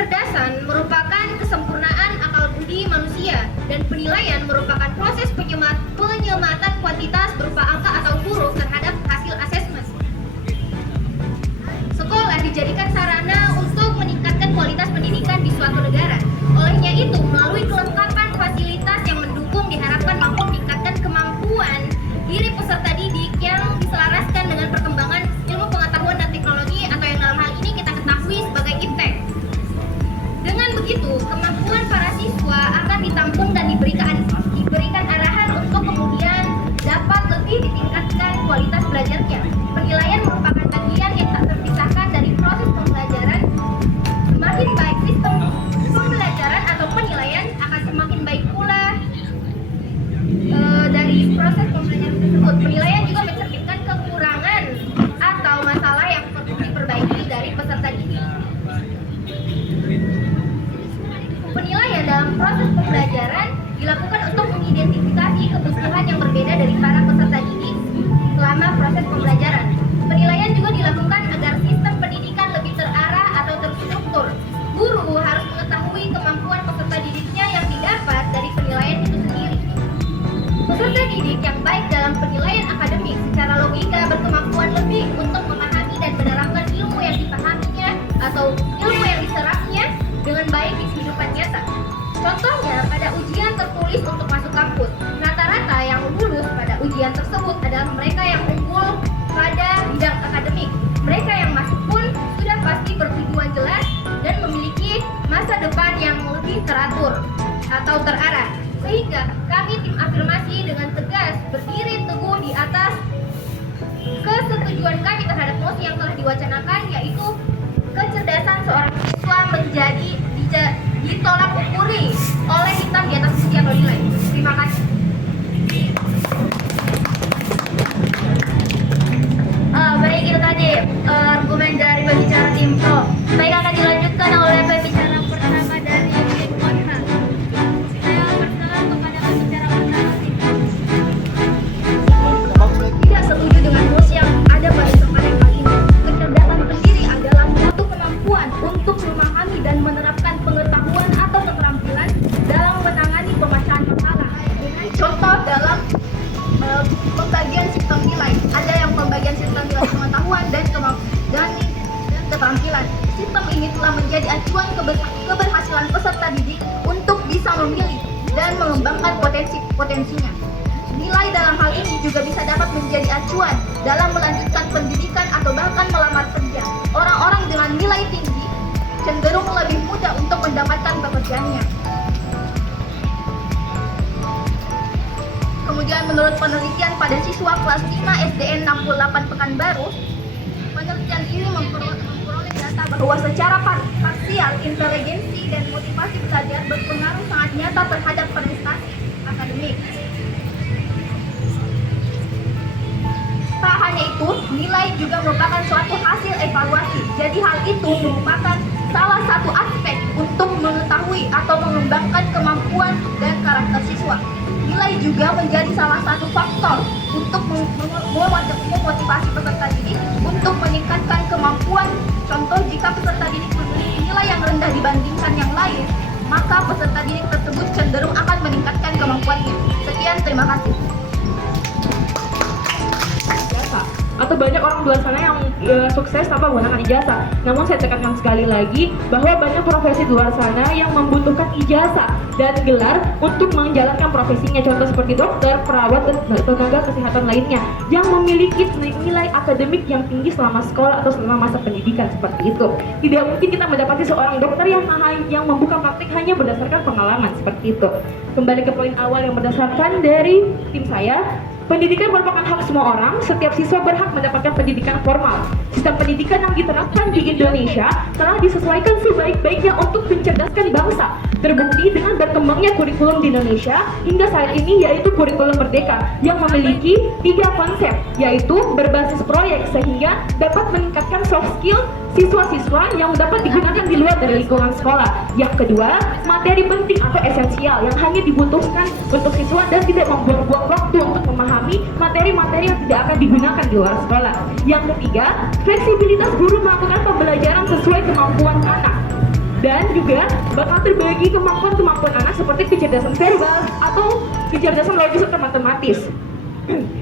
Kecerdasan merupakan kesempurnaan akal budi manusia, dan penilaian merupakan proses penyelamatan kuantitas berupa angka atau huruf terhadap hasil asesmen. Sekolah dijadikan sarana untuk meningkatkan kualitas pendidikan di suatu negara. Olehnya itu, melalui kelengkapan fasilitas yang mendukung diharapkan mampu meningkatkan kemampuan diri peserta didik yang diselaraskan dengan perkembangan ilmu pengetahuan dan teknologi, atau yang dalam hal ini kita ketahui sebagai iptek. Dengan begitu, kemampuan para siswa akan ditampung dan diberikan arahan untuk kemudian dapat lebih ditingkatkan kualitas belajarnya. Penilaian merupakan bagian yang tak terpisahkan dari proses pembelajaran. Semakin baik sistem pembelajaran atau penilaian, akan semakin baik pula dari proses pembelajaran tersebut. Penilaian juga mencerminkan kekurangan atau masalah yang perlu diperbaiki dari peserta didik. Penilaian dalam proses pembelajaran dilakukan untuk mengidentifikasi kebutuhan yang berbeda dari para peserta didik selama proses pembelajaran. Penilaian juga dilakukan agar sistem pendidikan lebih terarah atau terstruktur. Guru harus mengetahui kemampuan peserta didiknya yang didapat dari penilaian itu sendiri. Peserta didik yang baik dalam penilaian akademik secara logika berkemampuan lebih untuk memahami dan menerapkan ilmu yang dipahaminya atau ilmu yang diserapnya dengan baik di kehidupan nyata. Contohnya, pada ujian tertulis untuk masuk kampus, rata-rata yang lulus pada ujian tersebut adalah mereka yang unggul pada bidang akademik. Mereka yang masuk pun sudah pasti bertujuan jelas dan memiliki masa depan yang lebih teratur atau terarah. Sehingga kami tim afirmasi dengan tegas berdiri teguh di atas kesetujuan kami terhadap mosi yang telah diwacanakan, yaitu kecerdasan seorang siswa menjadi ditolak ukuri oleh hitam di atas putih atau nilai. Terima kasih. Baik, itu tadi argumen dari pembicara tim Pro. Baik, akan dilanjutkan oleh pembicara pertama dari tim Onha. Saya persilakan kepada pembicara pertama tim Pro. Tidak setuju dengan mosi yang ada pada kesempatan kali ini. Kecerdasan sendiri adalah suatu kemampuan untuk memahami dan menerapkan pengetahuan atau keterampilan dalam menangani pemecahan masalah. Contoh dalam pembagian sistem nilai, ada yang pembagian sistem nilai pengetahuan dan keterampilan. Sistem ini telah menjadi acuan keberhasilan peserta didik untuk bisa memilih dan mengembangkan potensinya. Nilai dalam hal ini juga bisa dapat menjadi acuan dalam melanjutkan pendidikan atau bahkan melamar kerja. Orang-orang dengan nilai tinggi cenderung lebih mudah untuk mendapatkan pekerjaannya. Kemudian menurut penelitian pada siswa kelas 5 SDN 68 Pekanbaru, penelitian ini memperoleh data bahwa secara parsial inteligensi dan motivasi belajar berpengaruh sangat nyata terhadap prestasi akademik. Tak hanya itu, nilai juga merupakan suatu hasil evaluasi. Jadi hal itu merupakan salah satu aspek untuk mengetahui atau mengembangkan kemampuan dan karakter siswa. Nilai juga menjadi salah satu faktor untuk memotivasi peserta didik untuk meningkatkan kemampuan. Contoh, jika peserta didik memiliki nilai yang rendah dibandingkan yang lain, maka peserta didik tersebut cenderung akan meningkatkan kemampuannya. Sekian, terima kasih. Atau banyak orang di luar sana yang sukses tanpa menggunakan ijazah. Namun saya tekankan sekali lagi bahwa banyak profesi di luar sana yang membutuhkan ijazah dan gelar untuk menjalankan profesinya. Contoh seperti dokter, perawat, dan tenaga kesehatan lainnya yang memiliki nilai akademik yang tinggi selama sekolah atau selama masa pendidikan seperti itu. Tidak mungkin kita mendapati seorang dokter yang membuka praktik hanya berdasarkan pengalaman seperti itu. Kembali ke poin awal yang berdasarkan dari tim saya. Pendidikan merupakan hak semua orang. Setiap siswa berhak mendapatkan pendidikan formal. Sistem pendidikan yang diterapkan di Indonesia telah disesuaikan sebaik-baiknya untuk mencerdaskan bangsa. Terbukti dengan berkembangnya kurikulum di Indonesia hingga saat ini, yaitu kurikulum Merdeka yang memiliki 3 konsep, yaitu berbasis proyek sehingga dapat meningkatkan soft skill siswa-siswa yang dapat digunakan di luar dari lingkungan sekolah. Yang kedua, materi penting atau esensial yang hanya dibutuhkan untuk siswa dan tidak membuang-buang waktu untuk memahami materi-materi yang tidak akan digunakan di luar sekolah. Yang ketiga, fleksibilitas guru melakukan pembelajaran sesuai kemampuan anak. dan juga bakal terbagi kemampuan-kemampuan anak seperti kecerdasan verbal atau kecerdasan logis atau matematis.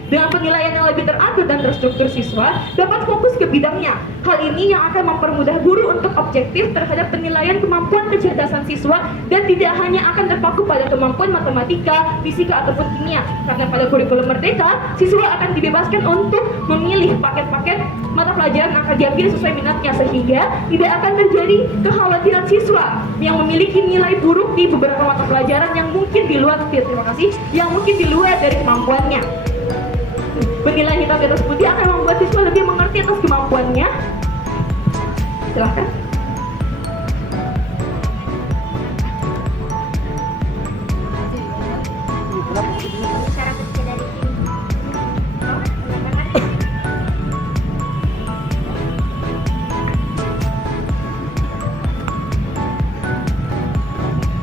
Dengan penilaian yang lebih teratur dan terstruktur, siswa dapat fokus ke bidangnya. Hal ini yang akan mempermudah guru untuk objektif terhadap penilaian kemampuan kecerdasan siswa dan tidak hanya akan terpaku pada kemampuan matematika, fisika, ataupun kimia. Karena pada kurikulum Merdeka, siswa akan dibebaskan untuk memilih paket-paket mata pelajaran yang akan diambil sesuai minatnya, sehingga tidak akan terjadi kekhawatiran siswa yang memiliki nilai buruk di beberapa mata pelajaran yang mungkin di luar dari kemampuannya. Penilaian hitam di atas putih akan membuat siswa lebih mengerti atas kemampuannya. Silahkan. Cara kerja dari tim.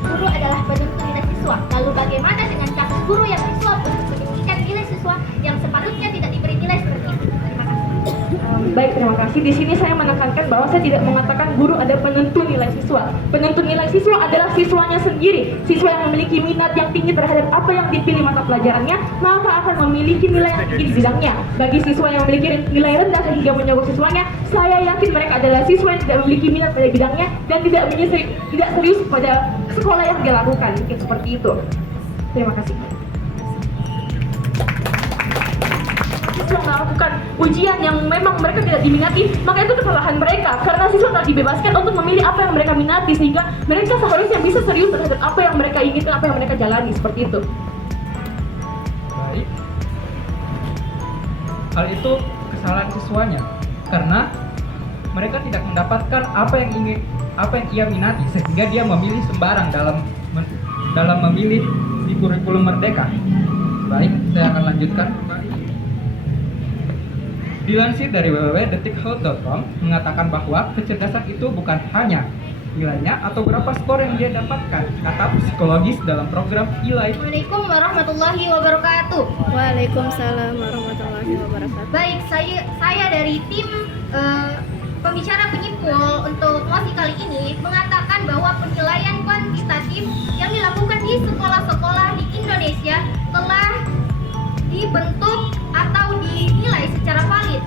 Guru adalah penuntut nilai siswa. Lalu bagaimana dengan kasus guru yang siswa untuk meninggikan nilai siswa yang sepatutnya tidak diberi nilai seperti itu? Terima kasih. Baik, terima kasih. Di sini saya menekankan bahwa saya tidak mengatakan guru ada penentu nilai siswa. Penentu nilai siswa adalah siswanya sendiri. Siswa yang memiliki minat yang tinggi terhadap apa yang dipilih mata pelajarannya, maka akan memiliki nilai yang tinggi di bidangnya. Bagi siswa yang memiliki nilai rendah sehingga menyogok siswanya, saya yakin mereka adalah siswa yang tidak memiliki minat pada bidangnya dan tidak serius pada sekolah yang dia lakukan. Mungkin seperti itu. Terima kasih. Siswa melakukan ujian yang memang mereka tidak diminati, maka itu kesalahan mereka karena siswa telah dibebaskan untuk memilih apa yang mereka minati, sehingga mereka seharusnya bisa serius terhadap apa yang mereka inginkan, apa yang mereka jalani, seperti itu. Baik. Hal itu kesalahan siswanya karena mereka tidak mendapatkan apa yang ia minati, sehingga dia memilih sembarang dalam memilih di kurikulum Merdeka. Baik, saya akan lanjutkan. Dilansir dari www.detikhealth.com mengatakan bahwa kecerdasan itu bukan hanya nilainya atau berapa skor yang dia dapatkan, kata psikologis dalam program e-life. Assalamualaikum warahmatullahi wabarakatuh. Waalaikumsalam warahmatullahi wabarakatuh. Baik, saya dari tim pembicara penyimpul untuk mosi kali ini mengatakan bahwa penilaian kuantitatif yang dilakukan di sekolah-sekolah di Indonesia telah dibentuk atau dinilai secara valid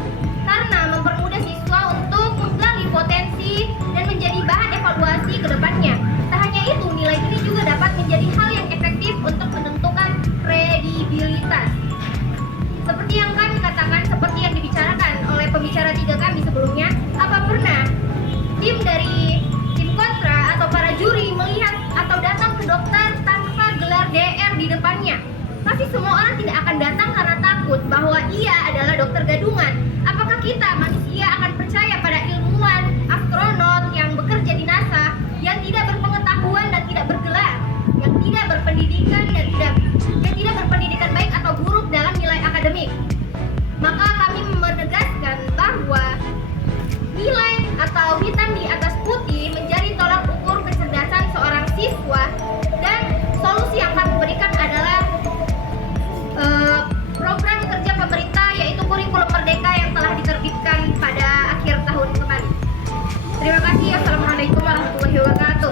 karena mempermudah siswa untuk menggali potensi dan menjadi bahan evaluasi ke depannya. Tak hanya itu, nilai ini juga dapat menjadi hal yang efektif untuk menentukan kredibilitas. Seperti yang kami katakan, seperti yang dibicarakan oleh pembicara 3 kami sebelumnya, apa pernah tim dari tim kontra atau para juri melihat atau datang ke dokter tanpa gelar DR di depannya? Pasti semua orang tidak akan datang karena takut bahwa ia adalah dokter gadungan. Apakah kita manusia akan percaya pada ilmuwan, astronot yang bekerja di NASA, yang tidak berpengetahuan dan tidak bergelar, yang tidak berpendidikan dan tidak berpendidikan baik atau buruk dalam nilai akademik? Maka kami menegaskan bahwa nilai atau hitam di atas putih menjadi tolak ukur kecerdasan seorang siswa, dan solusi yang kami berikan adalah program kerja pemerintah, yaitu kurikulum Merdeka yang telah diterbitkan pada akhir tahun kemarin. Terima kasih. Assalamualaikum warahmatullahi wabarakatuh.